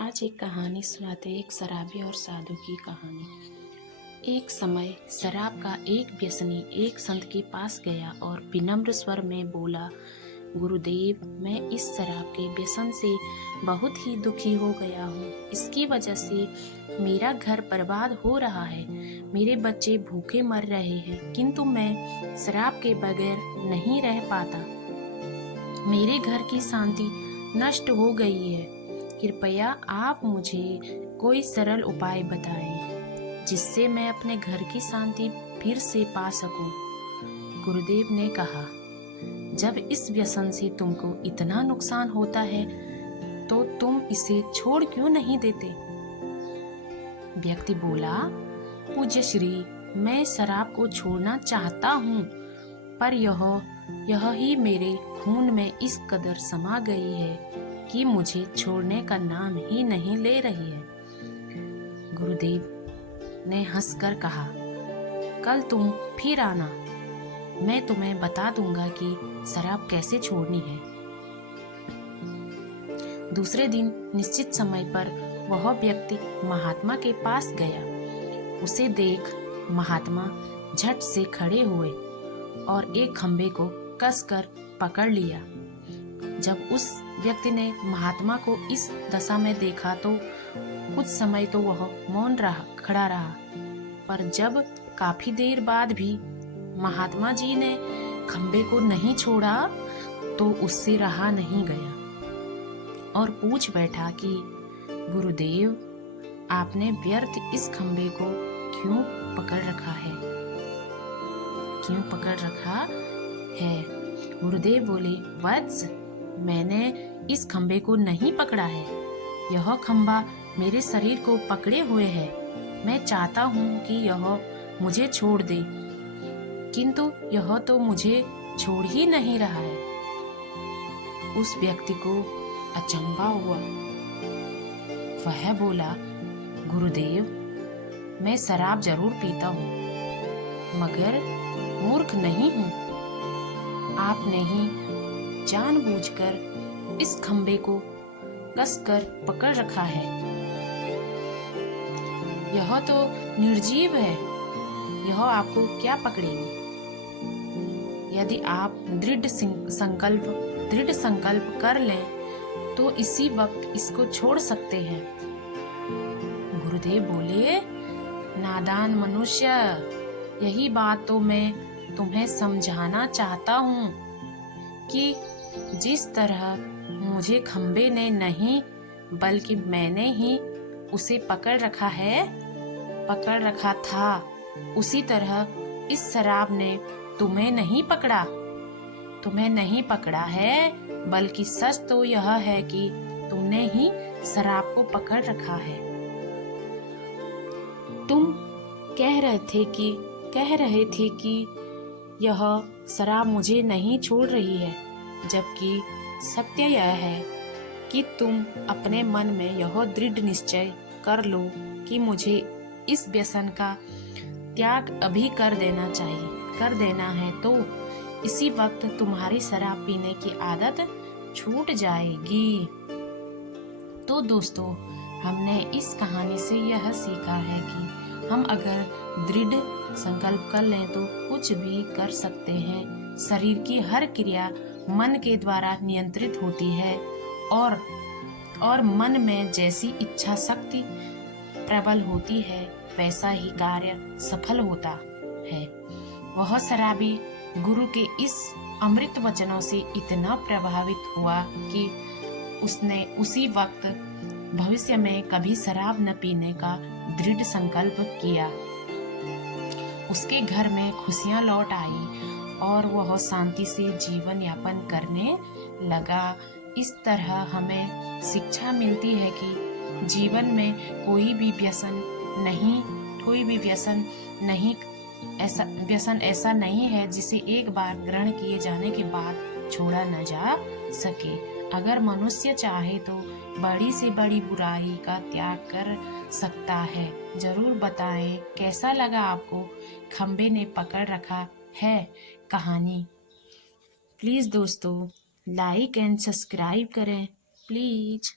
आज एक कहानी सुनाते, एक शराबी और साधु की कहानी। एक समय शराब का एक व्यसनी एक संत के पास गया और विनम्र स्वर में बोला, गुरुदेव, मैं इस शराब के व्यसन से बहुत ही दुखी हो गया हूँ। इसकी वजह से मेरा घर बर्बाद हो रहा है, मेरे बच्चे भूखे मर रहे हैं, किंतु मैं शराब के बगैर नहीं रह पाता। मेरे घर की शांति नष्ट हो गई है। कृपया आप मुझे कोई सरल उपाय बताएं, जिससे मैं अपने घर की शांति फिर से पा सकूं। गुरुदेव ने कहा, जब इस व्यसन से तुमको इतना नुकसान होता है तो तुम इसे छोड़ क्यों नहीं देते? व्यक्ति बोला, पूज्य श्री, मैं शराब को छोड़ना चाहता हूँ, पर यह ही मेरे खून में इस कदर समा गई है कि मुझे छोड़ने का नाम ही नहीं ले रही है। गुरुदेव ने हंसकर कहा, कल तुम फिर आना, मैं तुम्हें बता दूंगा कि शराब कैसे छोड़नी है। दूसरे दिन निश्चित समय पर वह व्यक्ति महात्मा के पास गया। उसे देख महात्मा झट से खड़े हुए और एक खंभे को कसकर पकड़ लिया। जब उस व्यक्ति ने महात्मा को इस दशा में देखा तो कुछ समय तो वह मौन खड़ा रहा, पर जब काफी देर बाद भी महात्मा जी ने खंबे को नहीं छोड़ा तो उससे रहा नहीं गया और पूछ बैठा कि गुरुदेव, आपने व्यर्थ इस खंबे को क्यों पकड़ रखा है? क्यों पकड़ रखा है? गुरुदेव बोले, वत्स, मैंने इस खंबे को नहीं पकड़ा है, यह खंबा मेरे शरीर को पकड़े हुए है। मैं चाहता हूँ कि यह मुझे छोड़ दे, किंतु यह तो मुझे छोड़ ही नहीं रहा है। उस व्यक्ति को अचंभा हुआ। वह बोला, गुरुदेव, मैं शराब जरूर पीता हूँ, मगर मूर्ख नहीं हूँ। आपने ही जानबूझकर इस खंबे को कसकर पकड़ रखा है। यह तो निर्जीव है, यह आपको क्या पकड़ेगी? यदि आप दृढ़ संकल्प कर लें तो इसी वक्त इसको छोड़ सकते हैं। गुरुदेव बोले, नादान मनुष्य, यही बात तो मैं तुम्हें समझाना चाहता हूँ कि जिस तरह मुझे खंबे ने नहीं बल्कि मैंने ही उसे पकड़ रखा था, उसी तरह इस शराब ने तुम्हें नहीं पकड़ा है, बल्कि सच तो यह है कि तुमने ही शराब को पकड़ रखा है। तुम कह रहे थे कि यह शराब मुझे नहीं छोड़ रही है, जबकि सत्य यह है कि तुम अपने मन में यह दृढ़ निश्चय कर लो कि मुझे इस व्यसन का त्याग अभी कर देना है, तो इसी वक्त तुम्हारी शराब पीने की आदत छूट जाएगी। तो दोस्तों, हमने इस कहानी से यह सीखा है कि हम अगर दृढ़ संकल्प कर लें तो कुछ भी कर सकते हैं। शरीर की हर क्रिया मन के द्वारा नियंत्रित होती है और मन में जैसी इच्छा शक्ति प्रबल होती है, वैसा ही कार्य सफल होता है। वह शराबी गुरु के इस अमृत वचनों से इतना प्रभावित हुआ कि उसने उसी वक्त भविष्य में कभी शराब न पीने का दृढ़ संकल्प किया। उसके घर में खुशियां लौट आई और वह शांति से जीवन यापन करने लगा। इस तरह हमें शिक्षा मिलती है कि जीवन में कोई भी व्यसन ऐसा नहीं है जिसे एक बार ग्रहण किए जाने के बाद छोड़ा न जा सके। अगर मनुष्य चाहे तो बड़ी से बड़ी बुराई का त्याग कर सकता है। जरूर बताएं कैसा लगा आपको खंबे ने पकड़ रखा है कहानी। प्लीज दोस्तों, लाइक एंड सब्सक्राइब करें प्लीज।